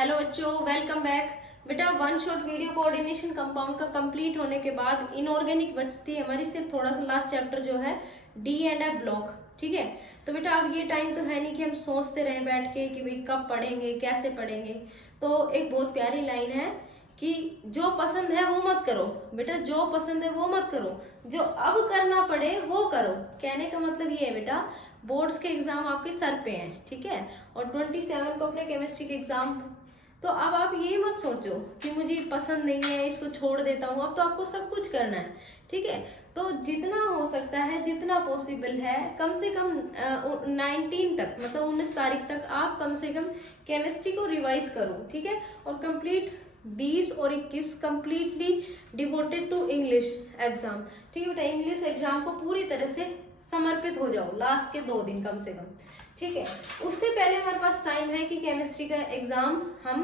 Hello बच्चों, welcome back. बेटा one shot video coordination compound का कंप्लीट होने के बाद इनऑर्गेनिक बचती है हमारी सिर्फ थोड़ा सा लास्ट चैप्टर जो है डी एंड एफ ब्लॉक। ठीक है, तो बेटा अब ये टाइम तो है नहीं कि हम सोचते रहें बैठ के कि भाई कब पढ़ेंगे कैसे पढ़ेंगे। तो एक बहुत प्यारी लाइन है कि जो पसंद है वो मत करो। बेटा जो पसंद है वो मत करो, जो अब करना पड़े वो करो। कहने का मतलब ये है बेटा, बोर्ड्स के एग्जाम आपके सर पे हैं, ठीक है, और 27 को अपने केमिस्ट्री के एग्जाम। तो अब आप ये मत सोचो कि मुझे पसंद नहीं है इसको छोड़ देता हूँ। अब तो आपको सब कुछ करना है, ठीक है। तो जितना हो सकता है, जितना पॉसिबल है, कम से कम 19 तक, मतलब 19 तारीख तक आप कम से कम केमिस्ट्री को रिवाइज करो, ठीक है। और कंप्लीट 20 और 21 completely devoted to English exam, ठीक है बेटा। इंग्लिश एग्जाम को पूरी तरह से समर्पित हो जाओ लास्ट के 2 दिन कम से कम, ठीक है। उससे पहले हमारे पास टाइम है कि केमिस्ट्री का एग्जाम हम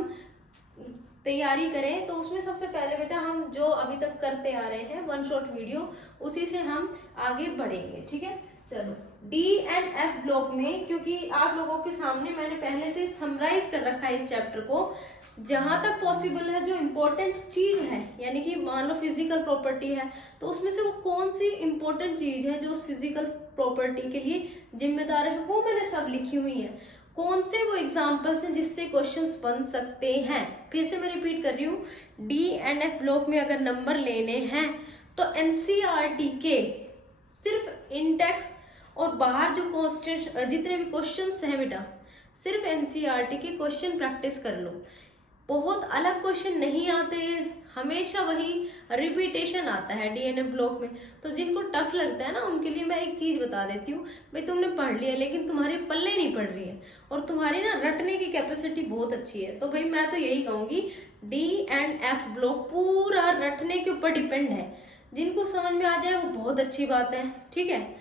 तैयारी करें। तो उसमें सबसे पहले बेटा हम जो अभी तक करते आ रहे हैं वन शॉट वीडियो, उसी से हम आगे बढ़ेंगे, ठीक है। चलो डी एंड एफ ब्लॉक में, क्योंकि आप लोगों के सामने मैंने पहले से समराइज कर रखा है इस चैप्टर को, जहां तक पॉसिबल है जो इम्पोर्टेंट चीज है, यानी कि मान लो फिजिकल प्रॉपर्टी है तो उसमें से वो कौन सी इम्पोर्टेंट चीज है जो उस फिजिकल प्रॉपर्टी के लिए जिम्मेदार है, वो मैंने सब लिखी हुई है। कौन से वो एग्जाम्पल्स हैं जिससे क्वेश्चंस बन सकते हैं। फिर से मैं रिपीट कर रही हूँ, डी एंड एफ ब्लॉक में अगर नंबर लेने हैं तो एनसीईआरटी के सिर्फ इंडेक्स और बाहर जो कॉन्स्टेंट जितने भी क्वेश्चंस हैं बेटा, सिर्फ एनसीईआरटी के क्वेश्चन प्रैक्टिस कर लो। बहुत अलग क्वेश्चन नहीं आते, हमेशा वही रिपीटेशन आता है डीएनएफ ब्लॉक में। तो जिनको टफ लगता है ना, उनके लिए मैं एक चीज बता देती हूँ, भाई तुमने पढ़ लिया लेकिन तुम्हारे पल्ले नहीं पड़ रही है और तुम्हारी ना रटने की कैपेसिटी बहुत अच्छी है, तो भाई मैं तो यही कहूंगी डी एंड एफ ब्लॉक पूरा रटने के ऊपर डिपेंड है। जिनको समझ में आ जाए वो बहुत अच्छी बात है, ठीक है।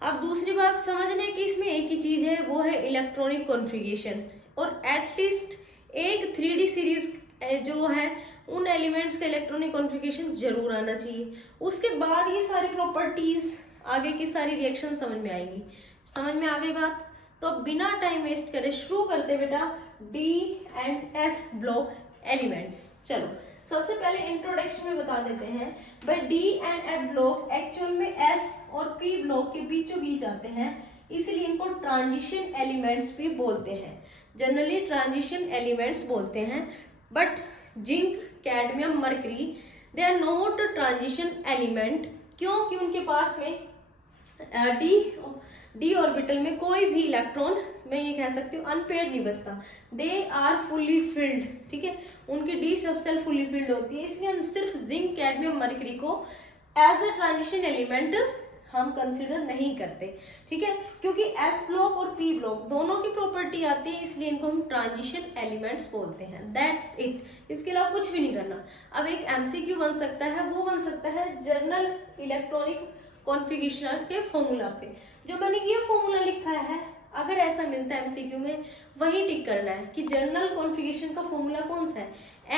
अब दूसरी बात समझने की इसमें एक ही चीज है, वो है इलेक्ट्रॉनिक कॉन्फ़िगरेशन। और एटलीस्ट एक 3D सीरीज जो है उन एलिमेंट्स का इलेक्ट्रॉनिक कॉन्फ़िगरेशन जरूर आना चाहिए। उसके बाद ये सारी प्रॉपर्टीज, आगे की सारी रिएक्शन समझ में आएंगी। समझ में आ गई बात? तो बिना टाइम वेस्ट करे शुरू करते बेटा D and F block elements. चलो सबसे पहले इंट्रोडक्शन में बता देते हैं भाई, D and F block actual में एस और पी ब्लॉक के बीचों बीच आते हैं, इसीलिए इनको ट्रांजिशन एलिमेंट्स भी बोलते हैं। जनरली ट्रांजिशन एलिमेंट्स बोलते हैं, but zinc, cadmium, mercury they are not transition element. क्योंकि उनके पास में डी ऑर्बिटल में कोई भी इलेक्ट्रॉन, मैं ये कह सकती हूँ, अनपेयर्ड नहीं बचता। दे आर फुली फिल्ड, ठीक है। उनकी डी सब सेल फुली फिल्ड होती है, इसलिए हम सिर्फ जिंक, कैडमियम, मरकरी को एज ए ट्रांजिशन एलिमेंट हम कंसिडर नहीं करते, ठीक है। क्योंकि एस ब्लॉक और पी ब्लॉक दोनों की प्रॉपर्टी आती है, इसलिए इनको हम ट्रांजिशन एलिमेंट्स बोलते हैं। दैट्स इट, इसके अलावा कुछ भी नहीं करना। अब एक एमसीक्यू बन सकता है, वो बन सकता है जर्नल इलेक्ट्रॉनिक कॉन्फ़िगरेशन के फॉर्मूला पे। जो मैंने ये फॉर्मूला लिखा है, अगर ऐसा मिलता है एमसीक्यू में, वही टिक करना है कि जर्नल कॉन्फ़िगरेशन का फॉर्मूला कौन सा है,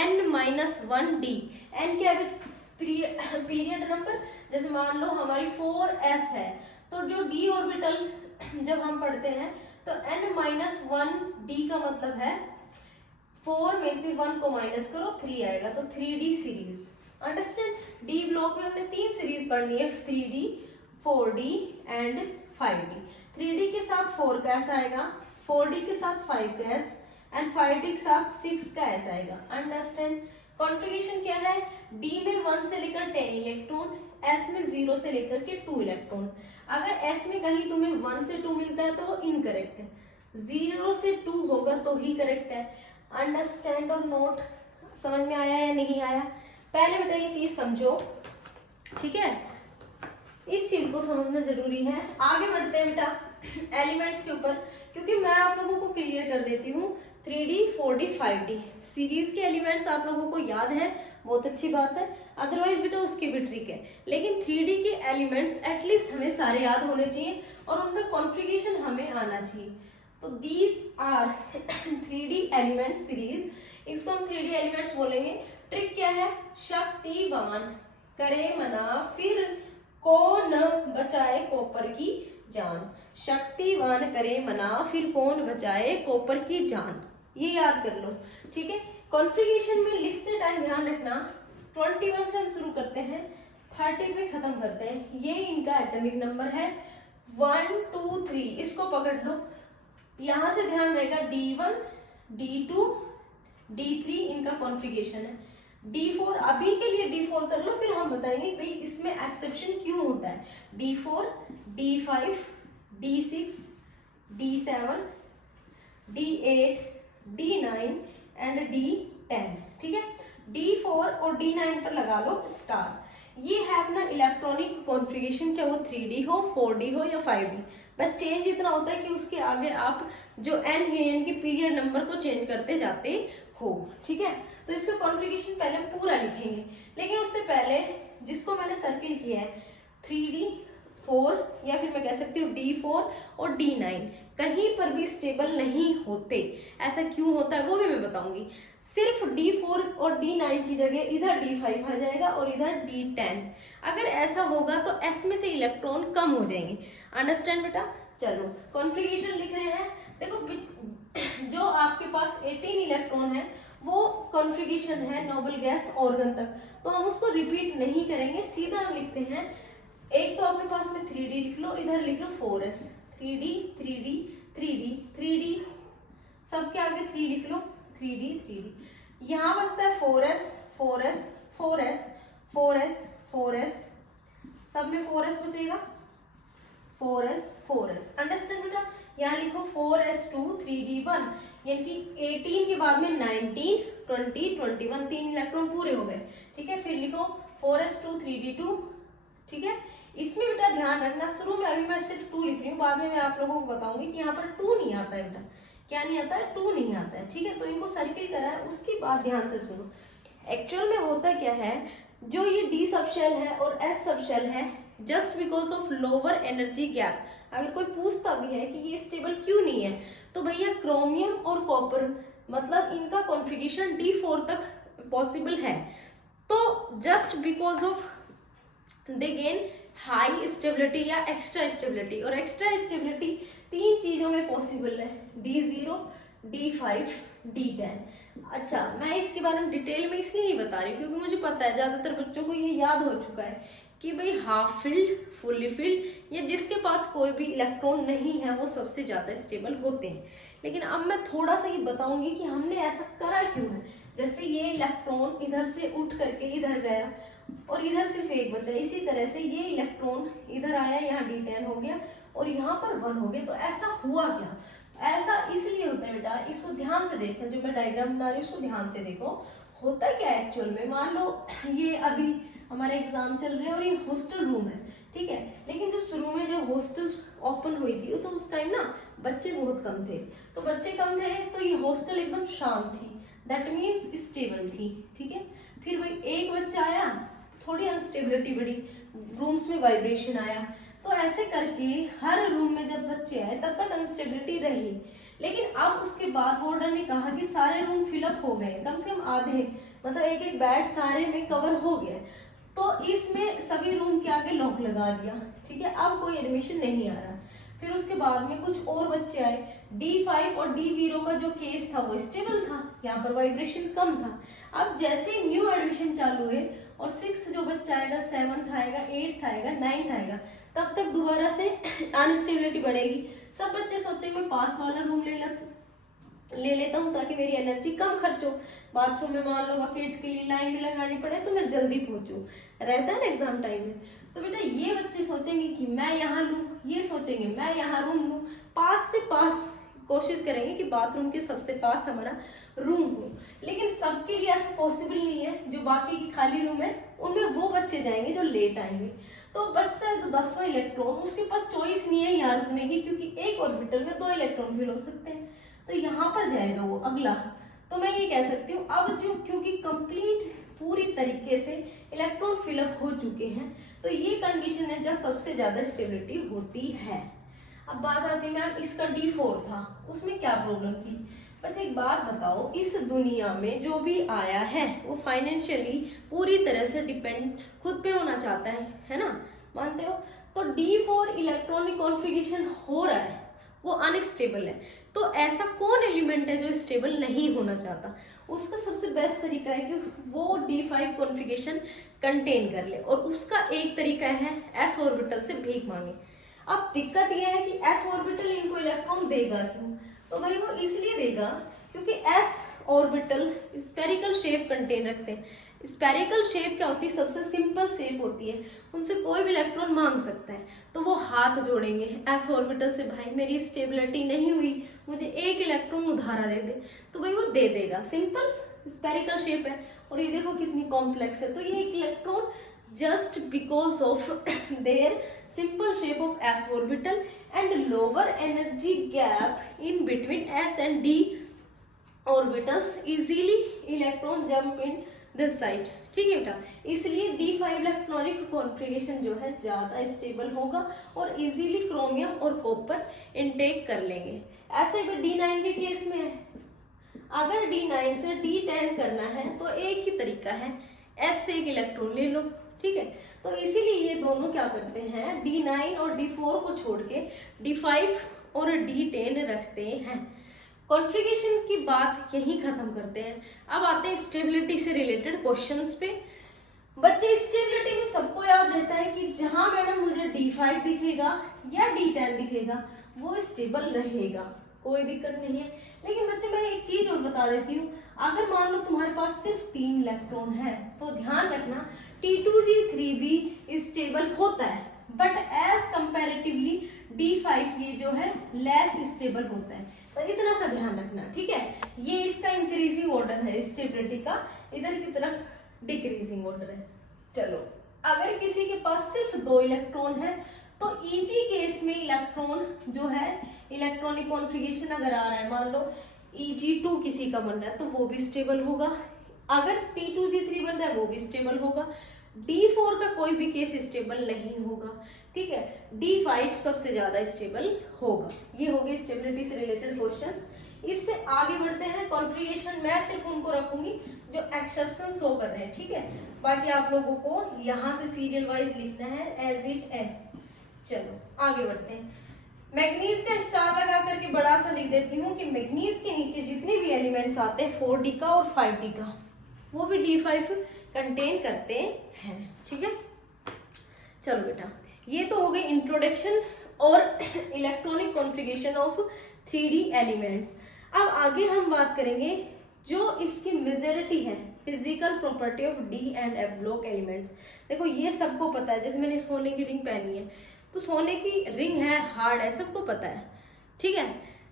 n-1d। n क्या है? Period number. जैसे मान लो हमारी 4s है, तो जो d ऑर्बिटल जब हम पढ़ते हैं तो n-1d का मतलब है 4 में से 1 को माइनस करो 3 आएगा, तो 3d series. Understand? D block में हमने 3 सीरीज पढ़नी है, 3d, 4d and 5d। 3d के साथ 4 का ऐसा आएगा, 4d के साथ 5 का एस एंड 5d के साथ 6 का ऐसा आएगा। अंडरस्टैंड? कॉन्फ़िगरेशन क्या है? डी में 1 से लेकर 10 इलेक्ट्रॉन, एस में 0 से लेकर के 2 इलेक्ट्रॉन। अगर एस में कहीं तुम्हें 1 से 2 मिलता है तो वो इनकरेक्ट है, 0 से 2 होगा तो ही करेक्ट है। अंडरस्टैंड और नोट? समझ में आया या नहीं आया? पहले बेटा ये चीज समझो, ठीक है। इस चीज को समझना जरूरी है। आगे बढ़ते हैं बेटा एलिमेंट्स के ऊपर, क्योंकि मैं आप लोगों को क्लियर कर देती हूँ 3d, 4d, 5d सीरीज के एलिमेंट्स आप लोगों को याद है, बहुत अच्छी बात है। अदरवाइज बेटा उसकी भी ट्रिक है, लेकिन 3d के एलिमेंट्स एटलीस्ट हमें सारे याद होने चाहिए और उनका कॉन्फ़िगरेशन हमें आना चाहिए। तो these are 3d element series, इसको हम 3d एलिमेंट्स बोलेंगे। ट्रिक क्या है? शक्तिवान करे मना फिर कौन बचाए कॉपर की जान। शक्तिवान करे मना फिर कौन बचाए कॉपर की जान। ये याद कर लो, ठीक है। कॉन्फ़िगरेशन में लिखते टाइम ध्यान रखना 21 से हम शुरू करते हैं, 30 पे खत्म करते हैं। ये इनका एटॉमिक नंबर है 1 2 3, इसको पकड़ लो। यहाँ से ध्यान रहेगा D1 D2 D3 इनका कॉन्फ़िगरेशन है। D4 अभी के लिए D4 कर लो, फिर हम बताएंगे भाई इसमें एक्सेप्शन क्यों होता है। D4 D5 D6 D7 D8 D9 and D10, ठीक है। D4 और D9 पर लगा लो स्टार। ये है अपना इलेक्ट्रॉनिक कॉन्फ़िगरेशन, चाहे वो 3D हो 4D हो या 5D। बस चेंज इतना होता है कि उसके आगे आप जो n है n के पीरियड नंबर को चेंज करते जाते हो, ठीक है। तो इसका कॉन्फ़िगरेशन पहले हम पूरा लिखेंगे, लेकिन उससे पहले जिसको मैंने सर्किल किया है 3D 4 या फिर मैं कह सकती हूँ D4 और D9 कहीं पर भी स्टेबल नहीं होते। ऐसा क्यों होता है वो भी मैं बताऊंगी। सिर्फ D4 और D9 की जगह इधर D5 आ जाएगा और इधर D10। अगर ऐसा होगा तो S में से इलेक्ट्रॉन कम हो जाएंगे। अंडरस्टैंड बेटा। चलो कॉन्फ़िगरेशन लिख रहे हैं। देखो जो आपके पास 18 इलेक्ट्रॉन है वो कॉन्फ़िगरेशन है नोबल गैस ऑर्गन तक, तो हम उसको रिपीट नहीं करेंगे, सीधा हम लिखते हैं। एक तो अपने पास में 3D लिख लो, इधर लिख लो 4s, 3D 3D 3D 3D, सबके आगे 3 लिख लो, 3D 3D। यहाँ बचता है 4s 4s 4s 4s 4s, सब में 4s बचेगा, 4s 4s। अंडरस्टैंड बेटा। यहाँ लिखो 4s2 3D1, यानी कि 18 के बाद में 19 20 21, 3 इलेक्ट्रॉन पूरे हो गए, ठीक है। फिर लिखो 4s2 3D2, ठीक है। इसमें बेटा ध्यान रखना, शुरू में अभी मैं सिर्फ 2 लिख रही हूँ, बाद में मैं आप लोगों को बताऊंगी कि यहाँ पर 2 नहीं आता है बेटा। क्या नहीं आता है? 2 नहीं आता है, ठीक है। तो इनको सर्किल करा है, उसकी बात ध्यान से सुनो। एक्चुअल में होता क्या है, जो ये D सब शेल है और S सब शेल है, just because of lower energy gap, अगर कोई पूछता भी है कि ये स्टेबल क्यों नहीं है, तो भैया क्रोमियम और कॉपर मतलब इनका कॉन्फ़िगरेशन D4 तक पॉसिबल है। तो just because of they gain high stability या एक्स्ट्रा स्टेबिलिटी, और एक्स्ट्रा स्टेबिलिटी 3 चीजों में पॉसिबल है, D0 D5 D10। अच्छा, मैं इसके बारे में डिटेल में इसलिए नहीं बता रही क्योंकि मुझे पता है ज्यादातर बच्चों को ये याद हो चुका है कि भाई हाफ फिल्ड, फुल्ली फिल्ड या जिसके पास कोई भी इलेक्ट्रॉन नहीं है वो सबसे ज्यादा स्टेबल होते हैं। लेकिन अब मैं थोड़ा सा ये बताऊंगी कि हमने ऐसा करा क्यों है। जैसे ये इलेक्ट्रॉन इधर से उठ करके इधर गया और इधर सिर्फ एक बचा, इसी तरह से ये इलेक्ट्रॉन इधर आया, यहाँ D10 हो गया और यहाँ पर 1 हो गया। तो ऐसा हुआ क्या? ऐसा इसलिए होता है बेटा, इसको ध्यान से देखना, जो मैं डायग्राम बना रही हूँ उसको ध्यान से देखो। होता क्या है एक्चुअल में, मान लो ये अभी हमारे एग्जाम चल रहे हैं और ये हॉस्टल रूम है, ठीक है। लेकिन जब शुरू में जब हॉस्टल ओपन हुई थी तो उस टाइम ना बच्चे बहुत कम थे, तो बच्चे कम थे तो ये हॉस्टल एकदम शांत थी, दैट मीन्स स्टेबल थी, ठीक है। फिर भाई एक बच्चा आया, थोड़ी अनस्टेबिलिटी बढ़ी, रूम्स में वाइब्रेशन आया, तो ऐसे करके हर रूम में जब बच्चे आए तब तक अनस्टेबिलिटी रही। लेकिन अब उसके बाद वार्डन ने कहा कि सारे रूम फिलअप हो गए, कम से कम आधे, मतलब एक एक बेड सारे में कवर हो गया, तो इसमें सभी रूम के आगे लॉक लगा दिया, ठीक है। अब कोई एडमिशन नहीं आ रहा। फिर उसके बाद में कुछ और बच्चे आए, D5 और D0 का जो केस था वो स्टेबल था, यहाँ पर वाइब्रेशन कम था। अब जैसे न्यू एडमिशन चालू हुए और 6th जो बच्चा आएगा, 7th आएगा, 8th आएगा, 9th आएगा, तब तक दोबारा से अनस्टेबिलिटी बढ़ेगी। सब बच्चे सोचेंगे मैं पास वाला रूम ले लेता हूँ ताकि मेरी एनर्जी कम खर्च हो, बाथरूम में मान लो बकेट के लिए लाइन भी लगानी पड़े तो मैं जल्दी पहुंचूं, रहता है ना एग्जाम टाइम में। तो बेटा ये बच्चे सोचेंगे कि मैं यहाँ लूँ, ये सोचेंगे मैं यहाँ रूम लूँ, पास से पास कोशिश करेंगे कि बाथरूम के सबसे पास हमारा रूम हो। लेकिन सबके लिए ऐसा पॉसिबल नहीं है, जो बाकी की खाली रूम है उनमें वो बच्चे जाएंगे जो लेट आएंगे। तो बचता है तो 10वां इलेक्ट्रॉन, उसके पास चॉइस नहीं है यहाँ रुकने की, क्योंकि एक ऑर्बिटल में 2 इलेक्ट्रॉन फिल हो सकते हैं, तो यहाँ पर जाएगा वो अगला। तो मैं ये कह सकती हूँ अब जो, क्योंकि कंप्लीट पूरी तरीके से इलेक्ट्रॉन फिलअप हो चुके हैं, तो ये कंडीशन है जब सबसे ज्यादा स्टेबिलिटी होती है। अब बात आती है मैम इसका D4 था, उसमें क्या प्रॉब्लम थी? बच्चे एक बात बताओ, इस दुनिया में जो भी आया है वो फाइनेंशियली पूरी तरह से डिपेंड खुद पे होना चाहता है ना, मानते हो? तो D4 इलेक्ट्रॉनिक कॉन्फ़िगरेशन हो रहा है, वो अनस्टेबल है। तो ऐसा कौन एलिमेंट है जो स्टेबल नहीं होना चाहता? उसका सबसे बेस्ट तरीका है कि वो D5 कॉन्फ़िगरेशन कंटेन कर ले, और उसका एक तरीका है s ऑर्बिटल से भीख मांगे। अब दिक्कत यह है कि s ऑर्बिटल इनको इलेक्ट्रॉन देगा क्यों? तो भाई वो इसलिए देगा क्योंकि s orbital spherical shape contain रखते हैं। स्पेरिकल शेप क्या होती है? सबसे सिंपल शेप होती है, उनसे कोई भी इलेक्ट्रॉन मांग सकता है। तो वो हाथ जोड़ेंगे s ऑर्बिटल से, भाई मेरी स्टेबिलिटी नहीं हुई, मुझे एक इलेक्ट्रॉन उधारा दे दे, तो भाई वो दे देगा। सिंपल स्पेरिकल शेप है, और ये देखो कितनी कॉम्प्लेक्स है। तो ये एक electron just because of their simple shape of s orbital and lower energy gap in between s and d orbitals, easily electron jump in this side। ठीक है बेटा, इसलिए D5 इलेक्ट्रॉनिक कॉन्फ़िगरेशन जो है ज्यादा स्टेबल होगा और इजीली क्रोमियम और कॉपर इनटेक कर लेंगे। ऐसे ही D9 के केस में है, अगर D9 से D10 करना है तो एक ही तरीका है, S से एक इलेक्ट्रॉन ले लो। ठीक है, तो इसीलिए ये दोनों क्या करते हैं, D9 और D4 को छोड़ के D5 और D10 रखते हैं। कॉन्फ़िगरेशन की बात यही खत्म करते हैं। अब आते हैं स्टेबिलिटी से रिलेटेड क्वेश्चंस पे। बच्चे स्टेबिलिटी में सबको याद रहता है कि जहां मैडम मुझे D5 दिखेगा या D10 दिखेगा वो स्टेबल रहेगा, कोई दिक्कत नहीं है। लेकिन बच्चे मैं एक चीज और बता देती हूँ, अगर मान लो तुम्हारे पास सिर्फ 3 इलेक्ट्रॉन है तो ध्यान रखना T2G3 स्टेबल होता है, बट एज कंपैरेटिवली D5 ये जो है लेस स्टेबल होता है। तो इतना सा ध्यान रखना, ठीक है। ये इसका इंक्रीजिंग ऑर्डर है स्टेबिलिटी का, इधर की तरफ डिक्रीजिंग ऑर्डर है। चलो, अगर किसी के पास सिर्फ 2 इलेक्ट्रॉन है तो इजी केस में इलेक्ट्रॉन जो है इलेक्ट्रॉनिक कॉन्फ़िगरेशन अगर आ रहा है, मान लो Eg2 किसी का बन रहा है तो वो भी स्टेबल होगा। अगर T2G3 बन रहा है वो भी स्टेबल होगा। D4 का कोई भी केस स्टेबल नहीं होगा, ठीक है। D5 सबसे ज्यादा स्टेबल होगा। ये हो गए स्टेबिलिटी से रिलेटेड क्वेश्चंस। इससे आगे बढ़ते हैं कॉन्फ़िगरेशन। मैं सिर्फ उनको रखूंगी जो एक्सेप्शन शो कर रहे हैं, ठीक है। बाकी आप लोगों को यहाँ से सीरियल वाइज लिखना है एज इट एज। चलो आगे बढ़ते हैं। मैग्नीज का स्टार लगा करके बड़ा सा लिख देती हूँ कि मैग्नीज के नीचे जितने भी एलिमेंट्स आते हैं 4D का और 5D का, वो भी D5 कंटेन करते हैं, ठीक है। चलो बेटा, ये तो हो गई इंट्रोडक्शन और electronic configuration of 3D elements. अब आगे हम बात करेंगे जो इसकी मेजॉरिटी है, physical property of D and F block elements. देखो ये सबको पता है, जैसे मैंने सोने की रिंग पहनी है तो सोने की रिंग है, हार्ड है, सबको पता है, ठीक है।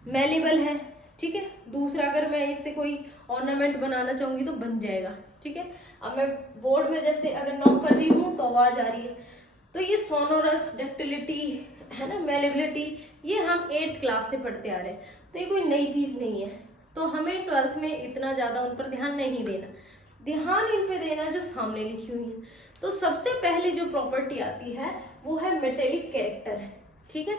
मेलेबल है, ठीक है। दूसरा, अगर मैं इससे कोई ऑर्नामेंट बनाना चाहूंगी तो बन जाएगा, ठीक है। अब मैं बोर्ड में जैसे अगर नॉक कर रही हूँ तो आवाज आ रही है, तो ये सोनोरस, डक्टिलिटी है ना, मेलेबिलिटी, ये हम 8th क्लास से पढ़ते आ रहे हैं, तो ये कोई नई चीज नहीं है। तो हमें 12th में इतना ज्यादा उन पर ध्यान नहीं देना, ध्यान इन पे देना जो सामने लिखी हुई है। तो सबसे पहले जो प्रॉपर्टी आती है वो है मेटेलिक कैरेक्टर है, ठीक है।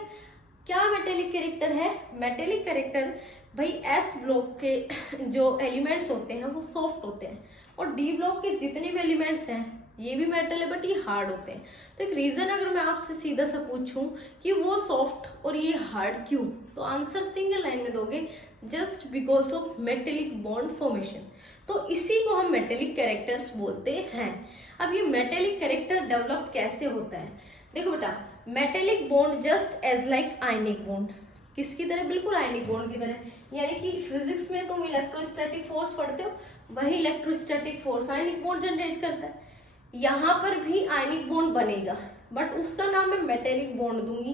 क्या मेटेलिक कैरेक्टर है? मेटेलिक कैरेक्टर भाई एस ब्लॉक के जो एलिमेंट्स होते हैं वो सॉफ्ट होते हैं, और डी ब्लॉक के जितने भी एलिमेंट्स हैं ये भी मेटल है बट ये हार्ड होते हैं। तो एक रीजन अगर मैं आपसे सीधा सा पूछूं कि वो सॉफ्ट और ये हार्ड क्यों, तो आंसर सिंगल लाइन में दोगे, just because of metallic bond formation. तो इसी को हम मेटेलिक कैरेक्टर्स बोलते हैं। अब ये मेटेलिक कैरेक्टर डेवलप कैसे होता है? देखो बेटा, metallic bond just as like ionic bond, किसकी तरह? बिल्कुल आयनिक बॉन्ड की तरह। यानी कि फिजिक्स में तुम इलेक्ट्रोस्टैटिक फोर्स पढ़ते हो, वही electrostatic force ionic bond generate करता है। यहाँ पर भी आयनिक बॉन्ड बनेगा बट उसका नाम मैं मेटेलिक बॉन्ड दूंगी।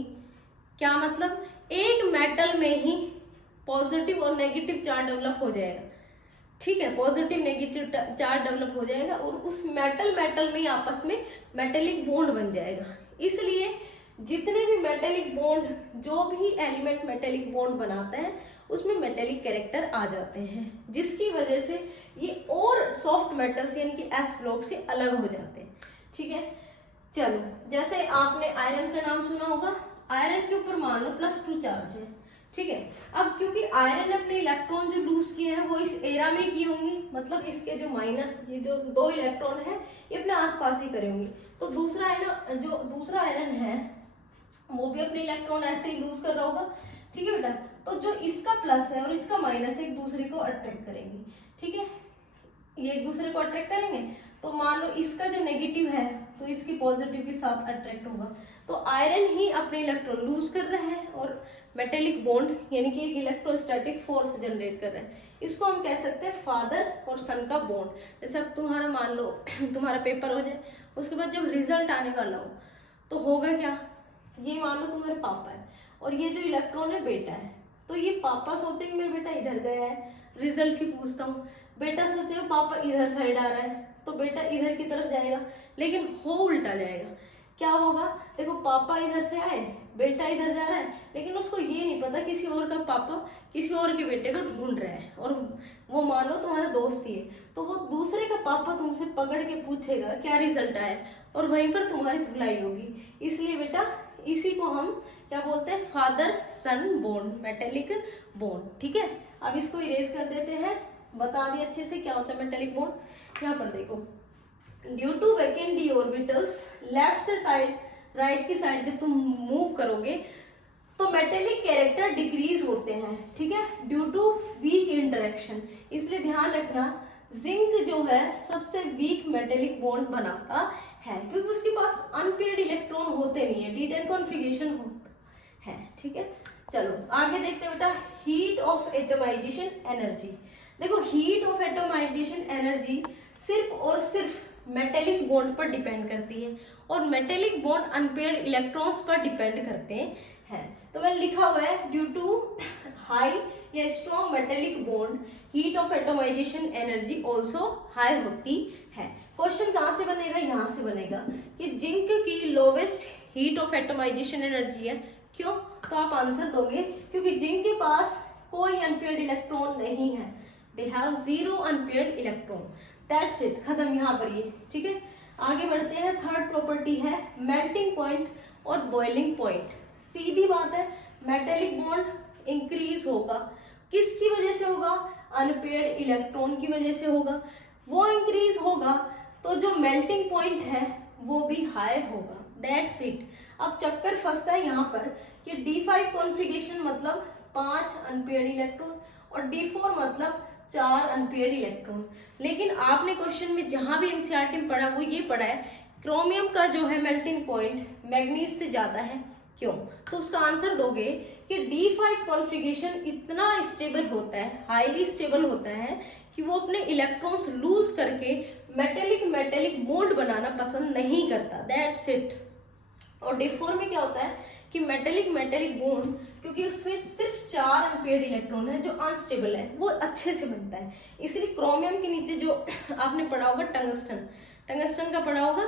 क्या मतलब? एक मेटल में ही पॉजिटिव और नेगेटिव चार्ज डेवलप हो जाएगा, ठीक है। पॉजिटिव नेगेटिव चार्ज डेवलप हो जाएगा और उस मेटल में ही आपस में मेटेलिक बॉन्ड बन जाएगा। इसलिए जितने भी मेटेलिक बॉन्ड, जो भी एलिमेंट मेटेलिक बॉन्ड बनाता है उसमें मेटेलिक कैरेक्टर आ जाते हैं, जिसकी वजह से ये और सॉफ्ट मेटल्स यानी कि एस ब्लॉक से अलग हो जाते हैं, ठीक है। चलो, जैसे आपने आयरन का नाम सुना होगा, आयरन के ऊपर मान लो +2 चार्ज है, ठीक है। अब क्योंकि आयरन अपने इलेक्ट्रॉन जो लूज किए हैं वो इस एरा में किए होंगे, मतलब इसके जो माइनस, ये जो 2 इलेक्ट्रॉन है ये अपने आसपास ही करेंगे। तो दूसरा आयरन है वो भी अपने इलेक्ट्रॉन ऐसे ही लूज कर रहा होगा। ठीक है बेटा। तो जो इसका प्लस है और इसका माइनस एक दूसरे को अट्रैक्ट करेंगे, ठीक है, ये एक दूसरे को अट्रैक्ट करेंगे। तो मान लो इसका जो नेगेटिव है तो इसकी पॉजिटिव के साथ अट्रैक्ट होगा। तो आयरन ही अपने इलेक्ट्रॉन लूज कर रहा है और मेटेलिक बॉन्ड यानी कि एक इलेक्ट्रोस्टैटिक फोर्स जनरेट कर रहा है। इसको हम कह सकते हैं फादर और सन का बॉन्ड। जैसे अब तुम्हारा मान लो तुम्हारा पेपर हो जाए, उसके बाद जब रिजल्ट आने वाला हो तो होगा क्या, ये मान लो तुम्हारे पापा है और ये जो इलेक्ट्रॉन है बेटा है। तो ये पापा सोचेंगे मेरा बेटा इधर गया है, रिजल्ट की पूछता हूँ, बेटा सोचेगा पापा इधर साइड आ रहा है तो बेटा इधर की तरफ जाएगा, लेकिन हो उल्टा जाएगा। क्या होगा, देखो पापा इधर से आए, बेटा इधर जा रहा है, लेकिन उसको ये नहीं पता किसी और का पापा किसी और के बेटे को ढूंढ रहा है, और वो मान लो तुम्हारा दोस्त ही है, तो वो दूसरे का पापा तुमसे पकड़ के पूछेगा क्या रिजल्ट आया, और वहीं पर तुम्हारी धुलाई होगी। इसलिए बेटा इसी को हम क्या बोलते हैं, फादर सन बॉन्ड, मेटेलिक बॉन्ड। ठीक है, अब इसको इरेज कर देते हैं, बता दिया अच्छे से क्या होता है मेटेलिक बॉन्ड। यहाँ पर देखो, due to vacant d orbitals, left से साइड राइट की साइड जब तुम मूव करोगे तो मेटेलिक कैरेक्टर डिक्रीज होते हैं। ठीक है, ड्यू टू वीक इंटरेक्शन। इसलिए ध्यान रखना जिंक जो है सबसे वीक मेटेलिक बॉन्ड बनाता है, क्योंकि उसके पास अनपेयर्ड इलेक्ट्रॉन होते नहीं है, D10 कॉन्फ़िगरेशन होता है। ठीक है, चलो आगे देखते हैं बेटा, हीट ऑफ एटमाइजेशन एनर्जी। देखो हीट ऑफ एटमाइजेशन एनर्जी सिर्फ और सिर्फ मेटेलिक बॉन्ड पर डिपेंड करती है, और मेटेलिक बॉन्ड अनपेयर्ड इलेक्ट्रॉन्स पर डिपेंड करते हैं। तो मैंने लिखा हुआ है ड्यू टू हाई या strong metallic bond heat of atomisation energy also high होती है। क्वेश्चन कहाँ से बनेगा, यहाँ से बनेगा कि जिंक की lowest heat of atomisation energy है। क्यों, तो आप आंसर दोगे क्योंकि जिंक के पास कोई अनपेयर्ड इलेक्ट्रॉन नहीं है, they have zero unpaired electron, that's it, खत्म यहाँ पर ये। ठीक है, आगे बढ़ते हैं। थर्ड प्रॉपर्टी है मेल्टिंग पॉइंट और बॉइलिंग पॉइंट। सीधी बात है, मेटेलिक बॉन्ड इंक्रीज होगा, किसकी वजह से होगा, अनपेयर्ड इलेक्ट्रॉन की वजह से होगा। वो इंक्रीज होगा तो जो मेल्टिंग पॉइंट है वो भी हाई होगा, दैट्स इट। अब चक्कर फंसता है यहाँ पर कि D5 कॉन्फ़िगरेशन मतलब 5 अनपेयर्ड इलेक्ट्रॉन और D4 मतलब 4 अनपेयर्ड इलेक्ट्रॉन। लेकिन आपने क्वेश्चन में जहां भी एनसीईआरटी में पढ़ा वो ये पढ़ा है क्रोमियम का जो है मेल्टिंग पॉइंट मैग्नीज से ज्यादा है। क्यों, तो उसका आंसर दोगे कि D5 कॉन्फ़िगरेशन इतना स्टेबल होता है, हाईली स्टेबल होता है कि वो अपने इलेक्ट्रॉन्स लूज करके मेटेलिक बॉन्ड बनाना पसंद नहीं करता, दैट्स इट। और D4 में क्या होता है कि मेटेलिक बॉन्ड, क्योंकि उसमें सिर्फ 4 अनपेयर्ड इलेक्ट्रॉन है जो अनस्टेबल है, वो अच्छे से बनता है। इसलिए क्रोमियम के नीचे जो आपने पढ़ा होगा टंगस्टन का पढ़ा होगा,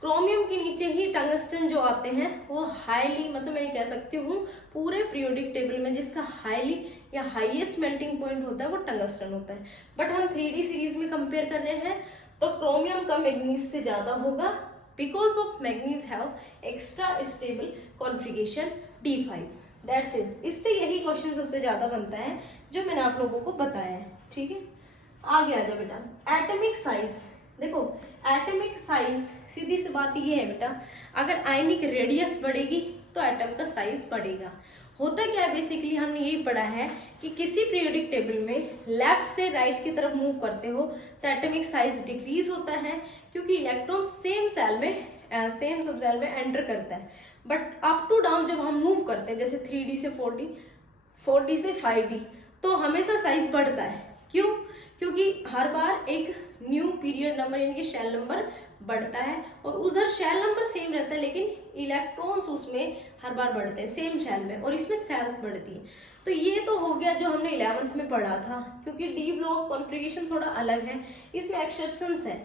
क्रोमियम के नीचे ही टंगस्टन जो आते हैं वो हाईली, मतलब मैं कह सकती हूँ पूरे पीरियोडिक टेबल में जिसका हाईली या हाईएस्ट मेल्टिंग पॉइंट होता है वो टंगस्टन होता है। बट हम 3D सीरीज में कंपेयर कर रहे हैं तो क्रोमियम का मैग्नीज से ज्यादा होगा, because of manganese have extra stable configuration D5, that's it. इससे यही क्वेश्चन सबसे ज्यादा बनता है जो मैंने आप लोगों को बताया है। ठीक है, आगे आ जाओ बेटा। एटॉमिक साइज, देखो एटॉमिक साइज सीधी सी बात ये है बेटा, अगर आयनिक रेडियस बढ़ेगी तो एटम का साइज बढ़ेगा। होता क्या है, बेसिकली हमने यही पढ़ा है कि किसी पीरियोडिक टेबल में लेफ्ट से राइट की तरफ मूव करते हो तो एटॉमिक साइज डिक्रीज होता है, क्योंकि इलेक्ट्रॉन सेम सब सेल में एंटर करता है। बट अप टू डाउन जब हम मूव करते हैं, जैसे 3D से 4D, 4D से 5D, तो हमेशा साइज बढ़ता है। क्यों, क्योंकि हर बार एक न्यू पीरियड नंबर यानी कि शेल नंबर बढ़ता है, और उधर शेल नंबर सेम रहता है लेकिन इलेक्ट्रॉन्स उसमें हर बार बढ़ते हैं सेम शेल में, और इसमें सेल्स बढ़ती है। तो ये तो हो गया जो हमने 11th में पढ़ा था, क्योंकि डी ब्लॉक कॉन्फ़िगरेशन थोड़ा अलग है, इसमें एक्सेप्शंस है।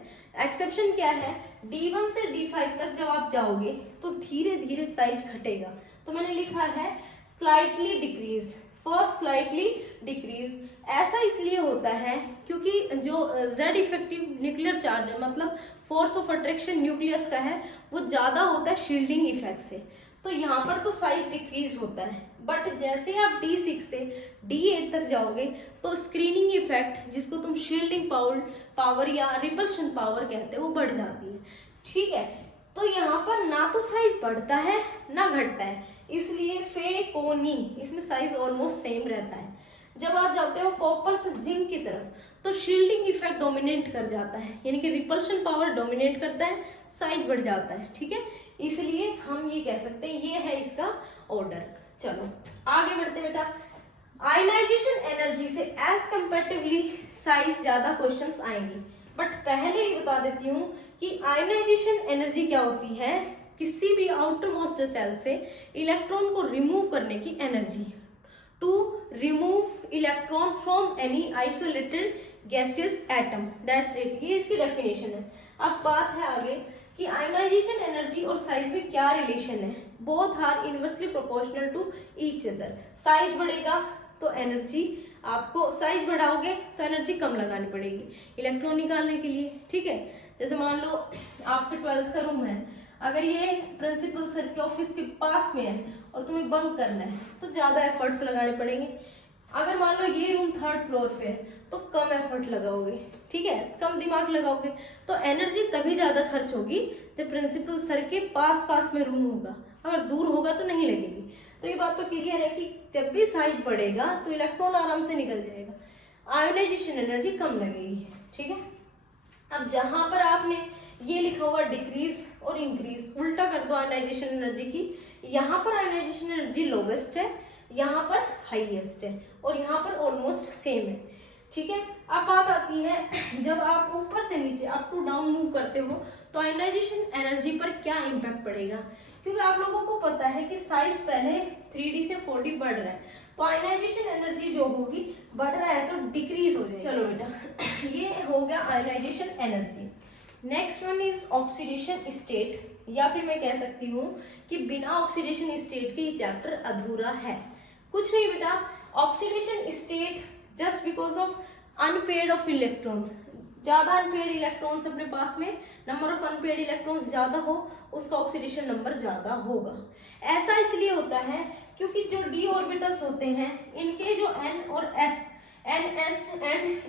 एक्सेप्शन क्या है, D1 से D5 तक जब आप जाओगे तो धीरे धीरे साइज घटेगा। तो मैंने लिखा है slightly decrease, first slightly decrease. ऐसा इसलिए होता है क्योंकि जो Z इफेक्टिव न्यूक्लियर चार्ज है, मतलब फोर्स ऑफ अट्रैक्शन न्यूक्लियस का है, वो ज्यादा होता है शील्डिंग इफेक्ट से। तो यहाँ पर तो साइज डिक्रीज होता है, बट जैसे आप D6 से D8 तक जाओगे तो स्क्रीनिंग इफेक्ट, जिसको तुम शील्डिंग पावर या रिपल्शन पावर कहते हो, वो बढ़ जाती है। ठीक है, तो यहाँ पर ना तो साइज बढ़ता है ना घटता है, इसलिए फेकोनी, इसमें साइज ऑलमोस्ट सेम रहता है। जब आप जाते हो कॉपर से जिंक की तरफ तो शील्डिंग इफेक्ट डोमिनेट कर जाता है, यानी कि रिपल्शन पावर डोमिनेट करता है, साइज बढ़ जाता है, ठीक है। इसलिए हम ये कह सकते हैं ये है इसका ऑर्डर। चलो आगे बढ़ते हैं बेटा। आयनाइजेशन एनर्जी से एज कंपेरेटिवली साइज ज्यादा क्वेश्चंस आएंगे, बट पहले ही बता देती हूँ कि आयनाइजेशन एनर्जी क्या होती है, किसी भी आउटर मोस्ट सेल से इलेक्ट्रॉन को रिमूव करने की energy, to remove electron from any isolated gaseous atom, that's it, ये इसकी डेफिनेशन है। अब बात है आगे कि आयनाइजेशन एनर्जी और साइज में क्या रिलेशन है। Both are inversely proportional to each other. Size बढ़ेगा तो एनर्जी, आपको साइज बढ़ाओगे तो एनर्जी कम लगानी पड़ेगी इलेक्ट्रॉन निकालने के लिए, ठीक है। जैसे मान लो आपका 12th का रूम है, अगर ये प्रिंसिपल सर के ऑफिस के पास में है और तुम्हें बंक करना है तो ज्यादा एफर्ट्स लगाने पड़ेंगे। अगर मान लो ये रूम 3rd फ्लोर पे है तो कम एफर्ट लगाओगे, ठीक है, कम दिमाग लगाओगे, तो एनर्जी तभी ज्यादा खर्च होगी जब प्रिंसिपल सर के पास में रूम होगा, अगर दूर होगा तो नहीं लगेगी। तो ये बात तो क्लियर है कि जब भी साइज बढ़ेगा तो इलेक्ट्रॉन आराम से निकल जाएगा, आयोनाइजेशन एनर्जी कम लगेगी, ठीक है। अब जहां पर आपने ये लिखा हुआ डिक्रीज और इंक्रीज, उल्टा कर दो आयोनाइजेशन एनर्जी की, यहाँ पर आयोनाइजेशन एनर्जी लोवेस्ट है, यहाँ पर हाईएस्ट है और यहाँ पर ऑलमोस्ट सेम है, ठीक है। अब बात आती है जब आप ऊपर से नीचे अप टू डाउन मूव करते हो तो आयोनाइजेशन एनर्जी पर क्या इम्पैक्ट पड़ेगा, क्योंकि आप लोगों को पता है कि साइज पहले 3D से 4D बढ़ रहा है, तो आयोनाइजेशन एनर्जी जो होगी बढ़ रहा है तो डिक्रीज हो जाएगी। चलो बेटा ये हो गया ionisation energy. Next one is oxidation state, या फिर मैं कह सकती हूँ कि बिना ऑक्सीडेशन स्टेट के ये चैप्टर अधूरा है। कुछ नहीं बेटा, oxidation state just because of unpaired of electrons, ज्यादा अनपेयर्ड इलेक्ट्रॉन्स अपने पास में, नंबर ऑफ अनपेयर्ड इलेक्ट्रॉन्स ज्यादा हो उसका ऑक्सीडेशन नंबर ज्यादा होगा। ऐसा इसलिए होता है क्योंकि जो d ऑर्बिटल्स होते हैं इनके जो n और s, ns and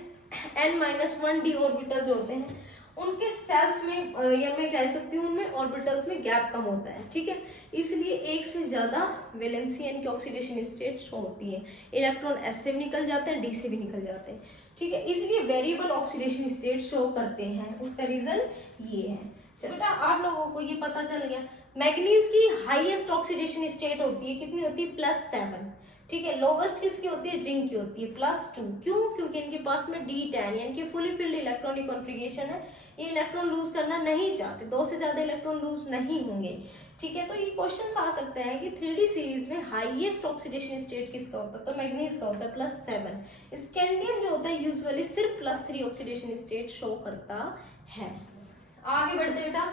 n-1 d orbital जो होते हैं उनके सेल्स में, या मैं कह सकती हूँ उनमें ऑर्बिटल्स में गैप कम होता है, ठीक है। इसलिए एक से ज्यादा वैलेंसी यानी कि ऑक्सीडेशन स्टेट शो होती है, इलेक्ट्रॉन s से भी निकल जाते हैं, d से भी निकल जाते हैं, ठीक है। इसलिए वेरिएबल ऑक्सीडेशन स्टेट शो करते हैं, उसका रीजन ये है। चलो बेटा आप लोगों को ये पता चल गया। मैग्नीज की हाईएस्ट ऑक्सीडेशन स्टेट होती है, कितनी होती है, +7, ठीक है। लोवेस्ट किसकी होती है, जिंक की होती है, +2। क्यों, क्योंकि इनके पास में D10 यानी कि फुली फिल्ड इलेक्ट्रॉनिक कॉन्फ़िगरेशन है, ये इलेक्ट्रॉन लूज करना नहीं चाहते, 2 से ज्यादा इलेक्ट्रॉन लूज नहीं होंगे, ठीक है। तो ये क्वेश्चन आ सकता है कि 3D सीरीज में हाईएस्ट ऑक्सीडेशन स्टेट किसका होता है, तो मैग्नीज का होता है +7। स्कैंडियम जो होता है यूजुअली सिर्फ +3 ऑक्सीडेशन स्टेट शो करता है। आगे बढ़ते बेटा,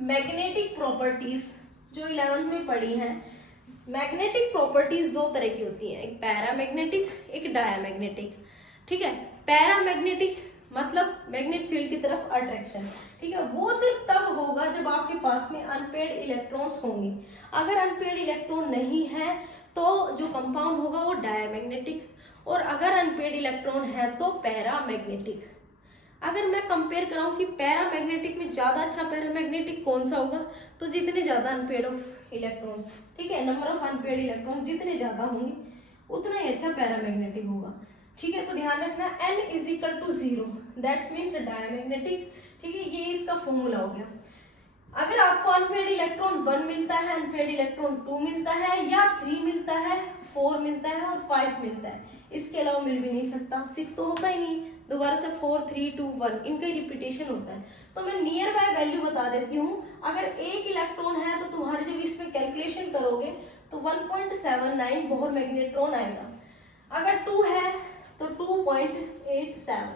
मैग्नेटिक प्रॉपर्टीज जो 11th में पढ़ी है। मैग्नेटिक प्रॉपर्टीज 2 तरह की होती हैं, एक पैरामैग्नेटिक, एक डायामैग्नेटिक, ठीक है। पैरामैग्नेटिक मतलब मैग्नेट फील्ड की तरफ अट्रैक्शन, ठीक है, वो सिर्फ तब होगा जब आपके पास में अनपेयर्ड इलेक्ट्रॉन्स होंगे। अगर अनपेयर्ड इलेक्ट्रॉन नहीं है तो जो कंपाउंड होगा वो डायामैग्नेटिक, और अगर अनपेयर्ड इलेक्ट्रॉन है तो पैरामैग्नेटिक। अगर मैं कंपेयर कराऊं कि पैरामैग्नेटिक में ज्यादा अच्छा पैरामैग्नेटिक कौन सा होगा, तो जितने ज्यादा अनपेयर्ड ऑफ इलेक्ट्रॉन्स, ठीक है, नंबर ऑफ अनपेयर्ड इलेक्ट्रॉन जितने ज्यादा होंगे उतना ही अच्छा पैरामैग्नेटिक होगा, ठीक है। तो ध्यान रखना n = 0 दैट्स मीन डायमैग्नेटिक, ठीक है, ये इसका फॉर्मूला हो गया। अगर आपको अनपेयर्ड इलेक्ट्रॉन 1 मिलता है, अनपेयर्ड इलेक्ट्रॉन 2 मिलता है, या 3 मिलता है, 4 मिलता है और 5 मिलता है, इसके अलावा मिल भी नहीं सकता, 6 तो होता ही नहीं, दोबारा से 4 3 2 1 इनका रिपीटेशन होता है। तो मैं नियर बाय वैल्यू बता देती हूँ। अगर एक इलेक्ट्रॉन है तो तुम्हारे जब इसमें कैलकुलेशन करोगे तो 1.79 बोहर मैग्नेट्रॉन आएगा। अगर 2 है तो 2.87,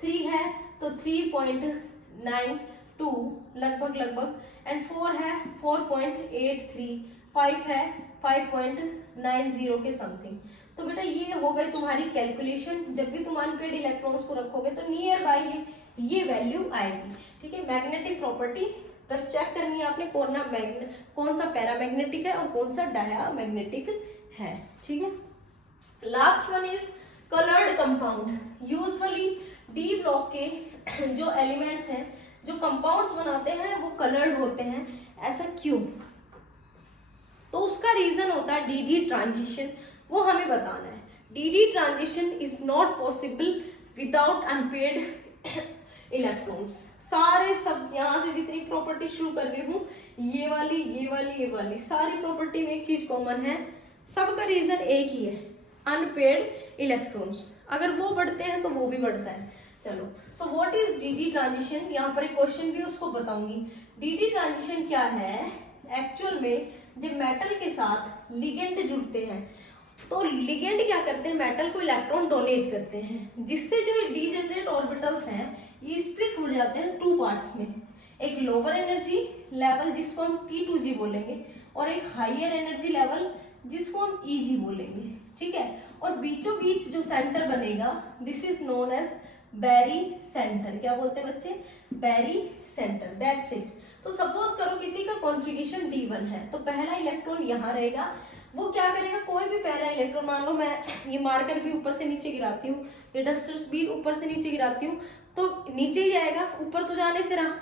3 है तो 3.92 लगभग, एंड 4 है 4.83, 5 है 5.90 के समथिंग। तो बेटा ये हो गई तुम्हारी कैलकुलेशन। जब भी तुम अनपेयर्ड इलेक्ट्रॉन्स को रखोगे तो नियर बाय ये वैल्यू आएगी, ठीक है। मैग्नेटिक प्रॉपर्टी बस चेक करनी है आपने, कौन सा पैरामैग्नेटिक है और कौन सा डायामैग्नेटिक है, ठीक है। Last one is coloured compound. Usually D block के जो एलिमेंट्स हैं, जो कंपाउंड्स बनाते हैं वो कलर्ड होते हैं। ऐसा क्यों? तो उसका रीजन होता है डी ट्रांजिशन, वो हमें बताना है। D transition is not possible without unpaired electrons. सारे सब यहाँ से जितनी प्रॉपर्टी शुरू कर रही हूँ, ये वाली ये वाली ये वाली सारी प्रॉपर्टी में एक चीज कॉमन है, सबका रीजन एक ही है, अनपेयर्ड इलेक्ट्रॉन्स। अगर वो बढ़ते हैं तो वो भी बढ़ता है। चलो, so what is D transition, यहाँ पर एक क्वेश्चन भी उसको बताऊंगी। डी ट्रांजिशन क्या है? एक्चुअल में जब मेटल के साथ लिगेंड जुड़ते हैं तो लिगेंड क्या करते हैं, मेटल को इलेक्ट्रॉन डोनेट करते हैं, जिससे जो डीजेनरेट ऑर्बिटल्स हैं ये स्प्लिट हो जाते हैं टू पार्ट्स में, एक लोअर एनर्जी लेवल जिसको हम T2G बोलेंगे और एक हाइयर एनर्जी लेवल जिसको हम EG बोलेंगे, ठीक है। और बीचों बीच जो सेंटर बनेगा this is known as barycentre. क्या बोलते हैं बच्चे? Barycentre, that's it. तो सपोज करो किसी का कॉन्फ़िगरेशन D1 है, तो पहला इलेक्ट्रॉन यहाँ रहेगा, वो क्या करेगा, कोई भी पहला इलेक्ट्रॉन, मान लो मैं ये मार्कर भी ऊपर से नीचे गिराती हूँ, ये डस्टर्स भी ऊपर से नीचे गिराती हूँ, तो नीचे ही आएगा, ऊपर तो जाने से रहा,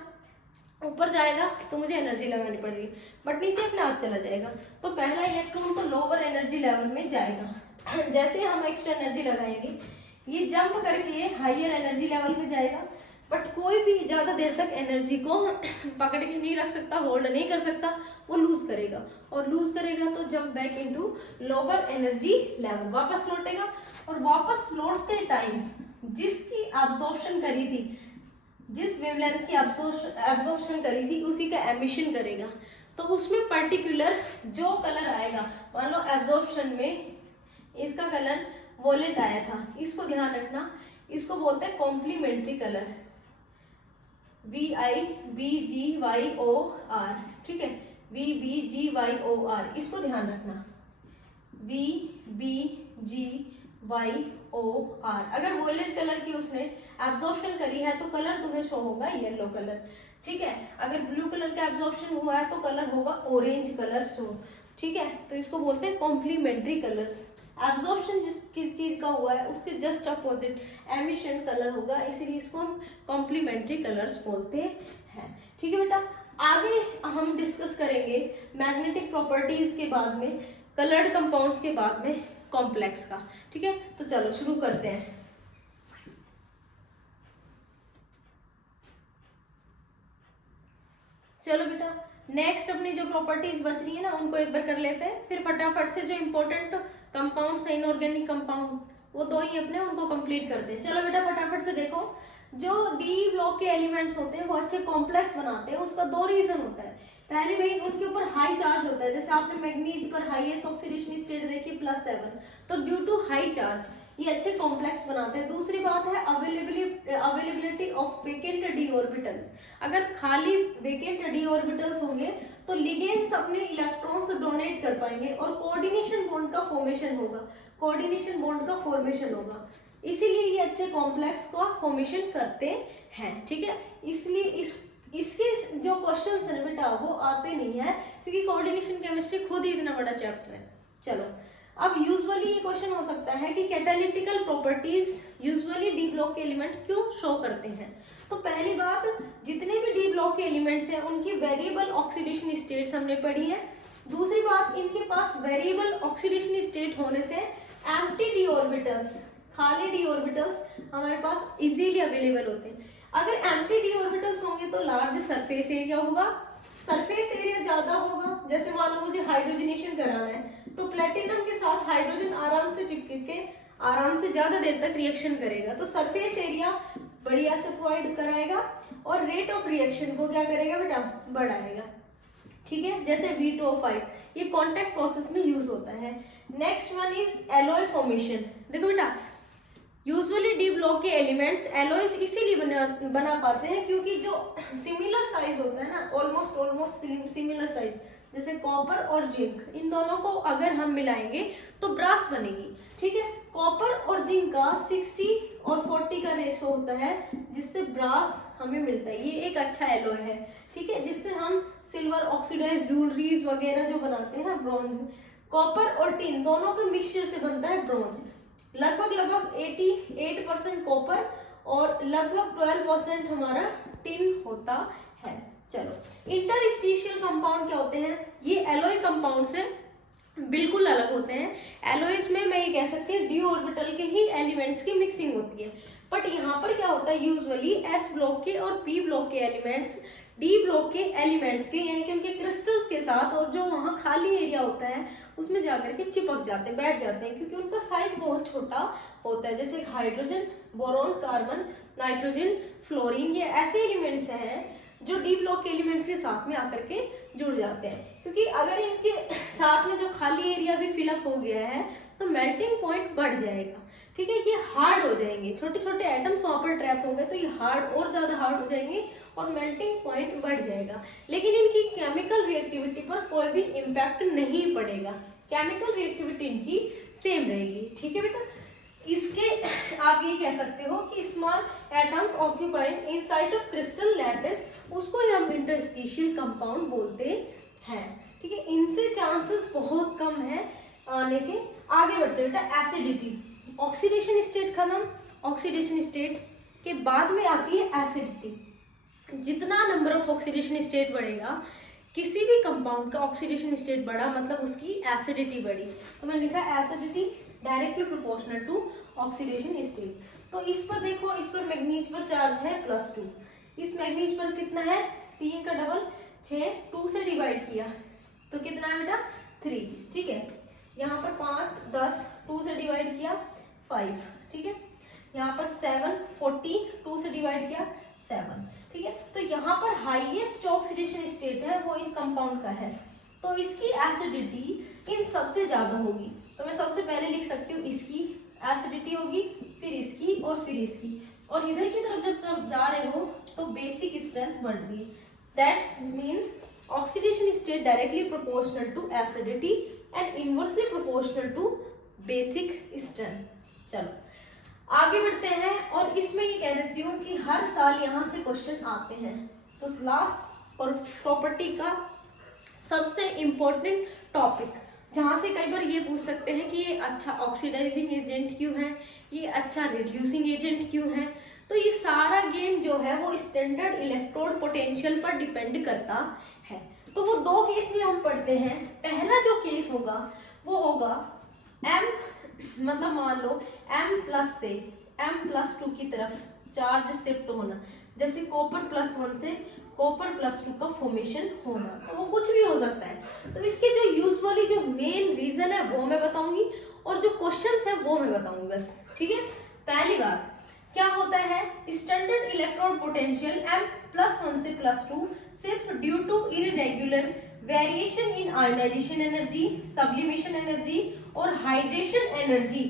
ऊपर जाएगा तो मुझे एनर्जी लगानी पड़ेगी, बट नीचे अपने आप चला जाएगा। तो पहला इलेक्ट्रॉन तो लोअर एनर्जी लेवल में जाएगा, जैसे हम एक्स्ट्रा एनर्जी लगाएंगे ये जंप करके हाइयर एनर्जी लेवल में जाएगा, बट कोई भी ज्यादा देर तक एनर्जी को पकड़ के नहीं रख सकता, होल्ड नहीं कर सकता, वो लूज करेगा, और लूज करेगा तो jump back into lower energy level, वापस लौटेगा, और वापस लौटते टाइम जिसकी एब्जॉर्प्शन करी थी, जिस वेवलेंथ की एब्जॉर्प्शन करी थी उसी का एमिशन करेगा। तो उसमें पर्टिकुलर जो कलर आएगा, मान लो एब्जॉर्प्शन में इसका कलर वॉलेट आया था, इसको ध्यान रखना, इसको बोलते हैं कॉम्प्लीमेंट्री कलर, VIBGYOR, ठीक है, VBGYOR, इसको ध्यान रखना, VBGYOR। अगर वॉलेट कलर की उसने एब्जॉर्प्शन करी है तो कलर तुम्हें शो होगा येलो कलर, ठीक है। अगर ब्लू कलर का एब्जॉर्प्शन हुआ है तो कलर होगा ऑरेंज कलर शो, ठीक है। तो इसको बोलते हैं कॉम्प्लीमेंट्री कलर्स। एब्जॉर्प्शन जिस किस चीज का हुआ है उसके जस्ट अपोजिट एमिशन कलर होगा, इसीलिए इसको हम कॉम्प्लीमेंट्री कलर्स बोलते हैं, ठीक है बेटा। आगे हम डिस्कस करेंगे मैग्नेटिक प्रॉपर्टीज के बाद में, कलर्ड कंपाउंड्स के बाद में कॉम्प्लेक्स का, ठीक है। तो चलो शुरू करते हैं। चलो बेटा, नेक्स्ट अपनी जो प्रॉपर्टीज बच रही है ना उनको एक बार कर लेते हैं, फिर फटाफट से जो इंपॉर्टेंट कंपाउंड्स है इनऑर्गेनिक कंपाउंड वो दो ही अपने उनको कंप्लीट करते हैं। चलो बेटा फटाफट से देखो, जो डी ब्लॉक के एलिमेंट्स होते हैं वो अच्छे कॉम्प्लेक्स बनाते हैं, उसका दो रीजन होता है। पहले भाई उनके ऊपर हाई चार्ज होता है, जैसे आपने मैग्नीज पर हाईएस्ट ऑक्सीडेशन स्टेट देखी +7, तो ड्यू टू हाई चार्ज ये अच्छे कॉम्प्लेक्स बनाते हैं। दूसरी बात है availability of vacant D orbitals. अगर खाली वेकेंट डी ऑर्बिटल्स होंगे तो लिगेंड्स अपने इलेक्ट्रॉन्स डोनेट कर पाएंगे और कोऑर्डिनेशन बॉन्ड का फॉर्मेशन होगा, इसीलिए ये अच्छे कॉम्प्लेक्स का फॉर्मेशन करते हैं, ठीक है। इसलिए इसके जो क्वेश्चंस हैं बेटा वो आते नहीं है, क्योंकि कोऑर्डिनेशन केमिस्ट्री खुद ही इतना बड़ा चैप्टर है। चलो, अब यूजुअली ये क्वेश्चन हो सकता है कि कैटालिटिकल प्रॉपर्टीज यूजुअली डी ब्लॉक के एलिमेंट क्यों शो करते हैं। तो पहली बात, जितने भी डी ब्लॉक के एलिमेंट्स हैं उनकी वेरिएबल ऑक्सीडेशन स्टेट्स हमने पढ़ी है। दूसरी बात, इनके पास वेरिएबल ऑक्सीडेशन स्टेट होने से एम्प्टी डी ऑर्बिटल्स, खाली डी ऑर्बिटल्स हमारे पास इजीली अवेलेबल होते हैं। अगर एम्प्टी डी ऑर्बिटल्स होंगे तो लार्ज सरफेस एरिया होगा, सरफेस एरिया ज्यादा होगा। जैसे मान लो मुझे हाइड्रोजनेशन कराना है तो प्लेटिनम के साथ हाइड्रोजन आराम से चिपक के आराम से ज्यादा देर तक रिएक्शन करेगा, तो सरफेस एरिया बढ़िया से प्रोवाइड कराएगा और रेट ऑफ रिएक्शन को क्या करेगा बेटा, बढ़ाएगा, ठीक है। जैसे V2O5 ये कॉन्टैक्ट प्रोसेस में यूज होता है। Next one is alloy formation. देखो बेटा, यूजुअली डी ब्लॉक के एलिमेंट्स एलॉयज इसीलिए बना पाते हैं क्योंकि जो सिमिलर साइज होता है ना, ऑलमोस्ट सिमिलर साइज, जैसे कॉपर और जिंक, इन दोनों को अगर हम मिलाएंगे तो ब्रास बनेगी, ठीक है। कॉपर और जिंक का 60 और 40 का रेशो होता है, जिससे ब्रास हमें मिलता है। ये एक अच्छा एलॉय है, ठीक है, जिससे हम सिल्वर ऑक्सीडाइज ज्वेलरीज वगैरह जो बनाते हैं ब्रॉन्ज। कॉपर और टिन दोनों के मिक्सचर से बनता है ब्रॉन्ज। लगभग 88% कॉपर और लगभग 12% हमारा टिन होता है। चलो, इंटरस्टिशियल कंपाउंड क्या होते हैं? ये एलॉय कंपाउंड से बिल्कुल अलग होते हैं। एलॉयज में मैं ये कह सकती हूँ डी ऑर्बिटल के ही एलिमेंट्स की मिक्सिंग होती है, बट यहाँ पर क्या होता है यूजुअली एस ब्लॉक के और पी ब्लॉक के एलिमेंट्स डी ब्लॉक के एलिमेंट्स के यानी कि उनके क्रिस्टल्स के साथ और जो वहाँ खाली एरिया होता है उसमें जाकर के चिपक जाते हैं, बैठ जाते हैं, क्योंकि उनका साइज बहुत छोटा होता है। जैसे hydrogen, boron, carbon, nitrogen, fluorine, ये ऐसे एलिमेंट्स हैं जो डी ब्लॉक के एलिमेंट्स के साथ में आकर के जुड़ जाते हैं, क्योंकि अगर इनके साथ में जो खाली एरिया भी फिलअप हो गया है तो मेल्टिंग पॉइंट बढ़ जाएगा, ठीक है, ये हार्ड हो जाएंगे, छोटे छोटे एटम्स वहां पर ट्रैप हो गए तो ये हार्ड और ज्यादा हार्ड हो जाएंगे और मेल्टिंग पॉइंट बढ़ जाएगा। लेकिन इनकी केमिकल रिएक्टिविटी पर कोई भी इम्पैक्ट नहीं पड़ेगा, केमिकल रिएक्टिविटी इनकी सेम रहेगी, ठीक है बेटा। इसके आप ये कह सकते हो कि small atoms occupying inside of crystal lattice, उसको ही हम इंटरस्टिशियल कंपाउंड बोलते हैं, ठीक है। इनसे चांसेस बहुत कम है आने के। आगे बढ़ते बेटा, एसिडिटी, ऑक्सीडेशन स्टेट खत्म, ऑक्सीडेशन स्टेट के बाद में आती है एसिडिटी। जितना नंबर ऑफ ऑक्सीडेशन स्टेट बढ़ेगा, किसी भी कंपाउंड का ऑक्सीडेशन स्टेट बढ़ा मतलब उसकी एसिडिटी बढ़ी, तो मैंने लिखा acidity directly proportional to oxidation state. तो इस पर देखो, इस पर मैग्नीज पर चार्ज है +2, इस मैग्नीज पर कितना है 3 का डबल 6, 2 से डिवाइड किया तो कितना है बेटा 3, ठीक है। यहाँ पर 5 10, 2 से डिवाइड किया 5, ठीक है। यहाँ पर 7 40, 2 से डिवाइड किया 7, ठीक है। तो यहाँ पर हाईएस्ट ऑक्सीडेशन स्टेट है वो इस कंपाउंड का है, तो इसकी एसिडिटी इन सबसे ज्यादा होगी। तो मैं सबसे पहले लिख सकती हूँ इसकी एसिडिटी होगी, फिर इसकी और फिर इसकी, और इधर की तरफ जब जा रहे हो तो बेसिक स्ट्रेंथ बढ़ रही है। That's means oxidation state directly proportional to acidity and inversely proportional to basic strength. चलो आगे बढ़ते हैं, और इसमें ये कह देती हूँ कि हर साल यहाँ से क्वेश्चन आते हैं। तो लास्ट प्रॉपर्टी का सबसे इम्पोर्टेंट टॉपिक, जहाँ से कई बार ये पूछ सकते हैं कि ये अच्छा ऑक्सीडाइजिंग एजेंट क्यों है, ये अच्छा रिड्यूसिंग एजेंट क्यों है। तो ये सारा गेम जो है वो स्टैंडर्ड इलेक्ट्रोड पोटेंशियल पर डिपेंड करता है। तो वो 2 केस में हम पढ़ते हैं। पहला जो केस होगा वो होगा m, मतलब मान लो m+ से m+2 की तरफ चार्ज शिफ्ट होना, जैसे कॉपर +1 से कॉपर +2 का फॉर्मेशन होना, तो वो कुछ भी हो सकता है। तो इसके जो यूजुअली जो मेन रीजन है वो मैं बताऊंगी, और जो क्वेश्चंस है वो मैं बताऊंगी बस, ठीक है। पहली बात क्या होता है, स्टैंडर्ड इलेक्ट्रोड पोटेंशियल m+1 से +2 सिर्फ due to irregular variation in ionisation energy, sublimation energy और हाइड्रेशन एनर्जी।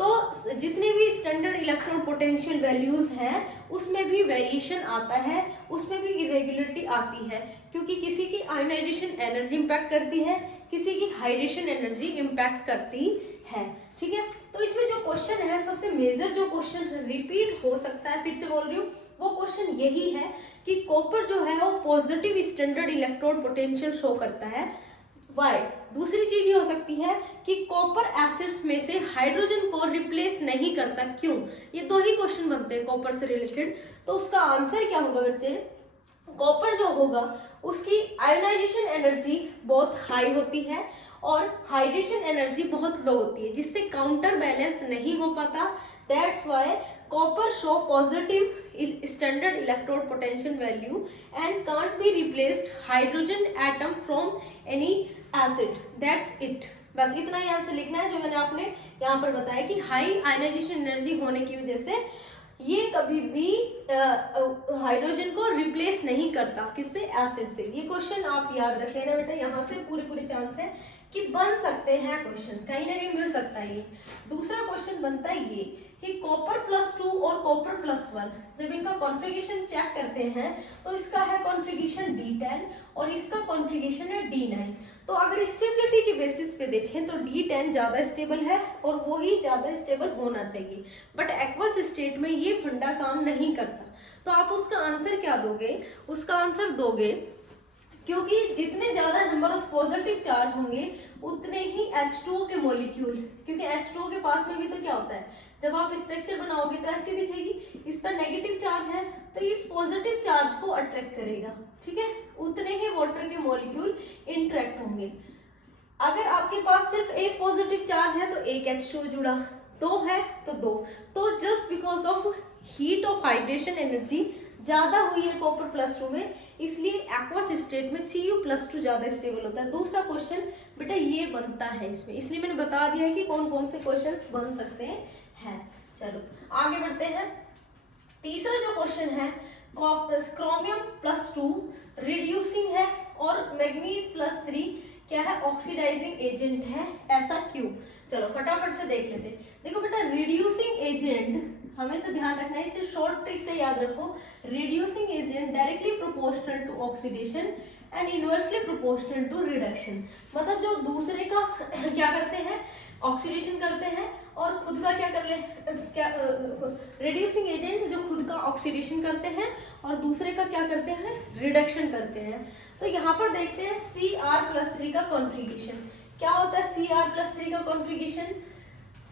तो जितने भी स्टैंडर्ड इलेक्ट्रोड पोटेंशियल वैल्यूज हैं उसमें भी वेरिएशन आता है, उसमें भी इरेगुलरिटी आती है, क्योंकि किसी की आयोनाइजेशन एनर्जी इंपैक्ट करती है, किसी की हाइड्रेशन एनर्जी इंपैक्ट करती है, ठीक है। तो इसमें जो क्वेश्चन है, सबसे मेजर जो क्वेश्चन रिपीट हो सकता है, फिर से बोल रही हूँ, वो क्वेश्चन यही है कि कॉपर जो है वो positive standard electrode potential show करता है, वाई। दूसरी चीज ये हो सकती है कि कॉपर एसिड्स में से हाइड्रोजन को रिप्लेस नहीं करता, क्यों। ये 2 ही क्वेश्चन बनते हैं कॉपर से रिलेटेड। तो उसका आंसर क्या होगा बच्चे, कॉपर जो होगा उसकी आयोनाइजेशन एनर्जी बहुत हाई होती है और हाइड्रेशन एनर्जी बहुत लो होती है, जिससे काउंटर बैलेंस नहीं हो पाता। That's why copper show positive standard electrode potential value and can't be replaced hydrogen atom from any acid. That's it, बस इतना ही आंसर लिखना है जो मैंने आपने यहाँ पर बताया कि हाई आयोनाइजेशन एनर्जी होने की वजह से ये कभी भी हाइड्रोजन को रिप्लेस नहीं करता, किससे, एसिड से। ये क्वेश्चन आप याद रख लेना बेटा, यहाँ से पूरे चांस है कि बन सकते हैं क्वेश्चन, कहीं ना कहीं मिल सकता है ये। दूसरा क्वेश्चन बनता है ये कि कॉपर +2 और कॉपर +1 जब इनका कॉन्फ़िगरेशन चेक करते हैं तो इसका है कॉन्फ़िगरेशन D10 और इसका कॉन्फ़िगरेशन है D9। तो अगर स्टेबिलिटी के बेसिस पे देखें तो D10 ज़्यादा स्टेबल है और वो ही ज़्यादा स्टेबल होना चाहिए, बट एक्वस स्टेट में ये फंडा काम नहीं करता। तो आप उसका आंसर क्या दोगे, उसका आंसर दोगे क्योंकि जितने ज्यादा नंबर ऑफ पॉजिटिव चार्ज होंगे उतने ही H2O के मॉलिक्यूल, क्योंकि H2O के पास में भी तो क्या होता है, जब आप स्ट्रक्चर बनाओगे तो ऐसी दिखेगी, इस पर नेगेटिव चार्ज है तो इस पॉजिटिव चार्ज को अट्रैक्ट करेगा, ठीक है, उतने ही वाटर के मॉलिक्यूल इंटरेक्ट होंगे। अगर आपके पास सिर्फ एक पॉजिटिव चार्ज है तो एक H2 जुड़ा, दो है तो दो। तो just because of heat of hydration energy ज्यादा हुई है कॉपर +2 में, इसलिए एक्वस स्टेट में Cu+2 ज्यादा स्टेबल होता है। दूसरा क्वेश्चन बेटा ये बनता है इसमें, इसलिए मैंने बता दिया है कि कौन कौन से क्वेश्चंस बन सकते हैं। चलो आगे बढ़ते हैं। तीसरा जो क्वेश्चन है, क्रोमियम +2 रिड्यूसिंग है और मैग्नीज +3 क्या है, ऑक्सीडाइजिंग एजेंट है, ऐसा क्यों? चलो फटाफट से देख लेते हैं। देखो बेटा रिड्यूसिंग एजेंट हमेशा ध्यान रखना है, इसे शॉर्ट ट्रिक से याद रखो। Reducing agent directly proportional to oxidation and inversely proportional to reduction. मतलब जो दूसरे का क्या करते हैं, ऑक्सीडेशन करते हैं, और खुद का क्या कर ले, रिड्यूसिंग एजेंट जो खुद का ऑक्सीडेशन करते हैं और दूसरे का क्या करते हैं, रिडक्शन करते हैं। तो यहाँ पर देखते हैं Cr+3 का कॉन्फ़िगरेशन क्या होता है। Cr+3 का कॉन्फ़िगरेशन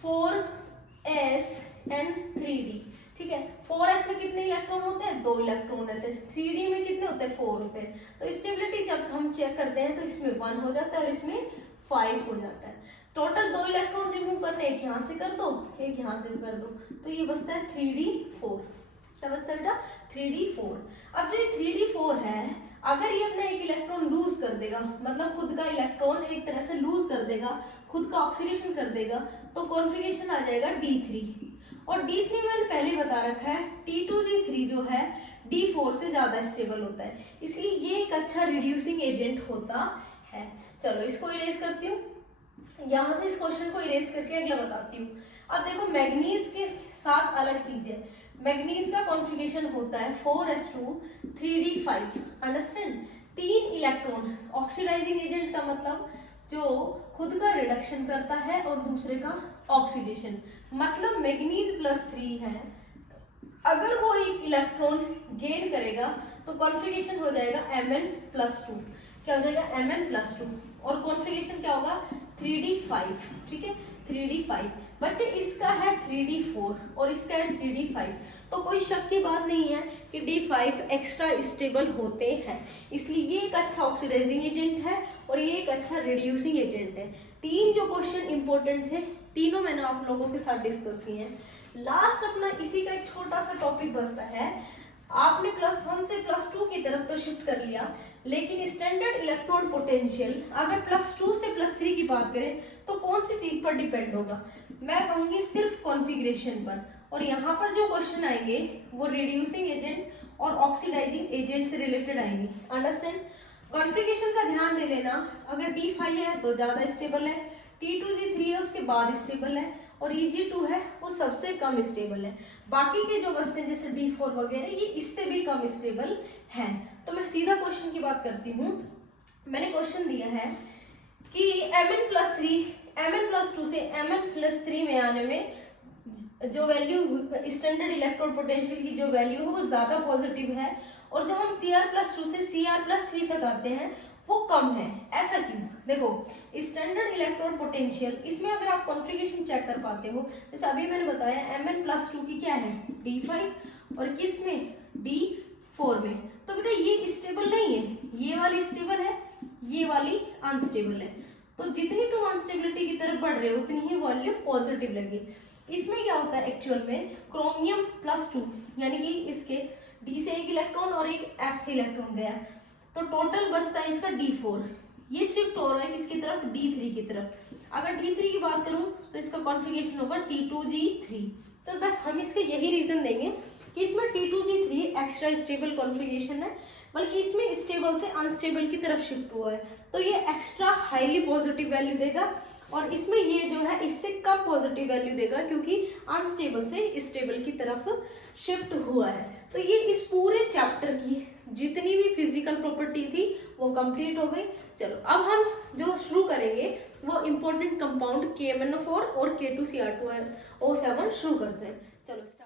4s(N)3d, ठीक है। 4s में कितने इलेक्ट्रॉन होते हैं, 2 इलेक्ट्रॉन होते हैं। 3d में कितने होते हैं, 4 होते हैं। तो स्टेबिलिटी जब हम चेक करते हैं तो इसमें 1 हो जाता है और इसमें 5 हो जाता है। टोटल 2 इलेक्ट्रॉन रिमूव करने, एक यहाँ से कर दो, एक यहाँ से कर दो, तो ये बचता है 3d4। क्या बचता है बेटा, 3d4। अब जो ये 3d4 है, अगर ये अपना एक इलेक्ट्रॉन लूज कर देगा, मतलब खुद का इलेक्ट्रॉन एक तरह से लूज कर देगा, खुद का ऑक्सीडेशन कर देगा, तो कॉन्फ़िगरेशन आ जाएगा D3। और D3 मैंने पहले बता रखा है, T2G3 जो है D4 से ज्यादा स्टेबल होता है, इसलिए ये एक अच्छा रिड्यूसिंग एजेंट होता है। चलो इसको इरेज करती हूँ, यहाँ से इस क्वेश्चन को इरेज करके अगला बताती हूँ। अब देखो मैग्नीज के साथ अलग चीज है। मैग्नीज का कॉन्फ़िगरेशन होता है 4s2 3d5, understand. 3 electron, oxidising agent का मतलब जो खुद का रिडक्शन करता है और दूसरे का ऑक्सीडेशन, मतलब मैग्नीज +3 है। अगर वो एक इलेक्ट्रॉन गेन करेगा तो कॉन्फ़िगरेशन हो जाएगा Mn+2। क्या हो जाएगा, Mn+2, और कॉन्फ़िगरेशन क्या होगा, 3d5, ठीक है, 3d5। बच्चे इसका है 3d4 और इसका है 3d5, तो कोई शक की बात नहीं है कि d5 एक्स्ट्रा स्टेबल होते हैं, इसलिए ये एक अच्छा ऑक्सीडाइजिंग एजेंट है और ये एक अच्छा रिड्यूसिंग एजेंट है। 3 जो क्वेश्चन इंपॉर्टेंट थे, तीनों मैंने आप लोगों के साथ डिस्कस किए हैं। लास्ट अपना इसी का एक छोटा सा टॉपिक बचता है। आपने +1 से +2 की तरफ तो शिफ्ट कर लिया, लेकिन स्टैंडर्ड इलेक्ट्रोड पोटेंशियल अगर +2 से +3 की बात करें तो कौन सी चीज पर डिपेंड होगा, मैं कहूंगी सिर्फ कॉन्फ़िगरेशन पर। और यहाँ पर जो क्वेश्चन आएंगे वो रिड्यूसिंग एजेंट और ऑक्सीडाइजिंग एजेंट से रिलेटेड आएंगे, अंडरस्टैंड। कॉन्फ़िगरेशन का ध्यान दे लेना, अगर D5 है तो ज्यादा स्टेबल है, T2G3 है उसके बाद स्टेबल है, और Eg2 है वो सबसे कम स्टेबल है। बाकी के जो बचते हैं जैसे D4 वगैरह ये इससे भी कम स्टेबल हैं। तो मैं सीधा क्वेश्चन की बात करती हूँ। मैंने क्वेश्चन दिया है कि Mn+2 से Mn+3 में आने में जो वैल्यू स्टैंडर्ड इलेक्ट्रोड पोटेंशियल की जो वैल्यू है वो ज्यादा पॉजिटिव है, और जब हम Cr+2 से Cr+3 तक आते हैं वो कम है। ऐसा क्यों? देखो स्टैंडर्ड इलेक्ट्रोड पोटेंशियल, इसमें अगर आप कॉन्फ़िगरेशन चेक कर पाते हो, जैसे अभी मैंने बताया Mn+2 की क्या है D5 और किस में D4 में, तो बेटा ये स्टेबल नहीं है, ये वाली स्टेबल है, ये वाली अनस्टेबल है। तो जितनी तुम अनस्टेबिलिटी की तरफ बढ़ रहे हो उतनी ही वॉल्यूम पॉजिटिव लगी। इसमें क्या होता है एक्चुअल में, क्रोमियम+2 यानी कि इसके D से एक इलेक्ट्रॉन और एक S से इलेक्ट्रॉन गया, तो टोटल बचता है इसका D4, ये शिफ्ट हो रहा है किसकी तरफ, D3 की तरफ। अगर D3 की बात करूं तो इसका कॉन्फ़िगरेशन होगा T2G3। तो बस हम इसके यही रीजन देंगे कि इसमें T2G3 एक्स्ट्रा स्टेबल कॉन्फ़िगरेशन है, बल्कि इसमें स्टेबल से अनस्टेबल की तरफ शिफ्ट हुआ है, तो ये एक्स्ट्रा हाईली पॉजिटिव वैल्यू देगा, और इसमें ये जो है इससे कम पॉजिटिव वैल्यू देगा क्योंकि अनस्टेबल से स्टेबल की तरफ शिफ्ट हुआ है। तो ये इस पूरे चैप्टर की जितनी भी फिजिकल प्रॉपर्टी थी वो कंप्लीट हो गई। चलो अब हम जो शुरू करेंगे वो इम्पोर्टेंट कंपाउंड KMnO4 और K2Cr2O7 शुरू करते हैं। चलो स्टार्ट।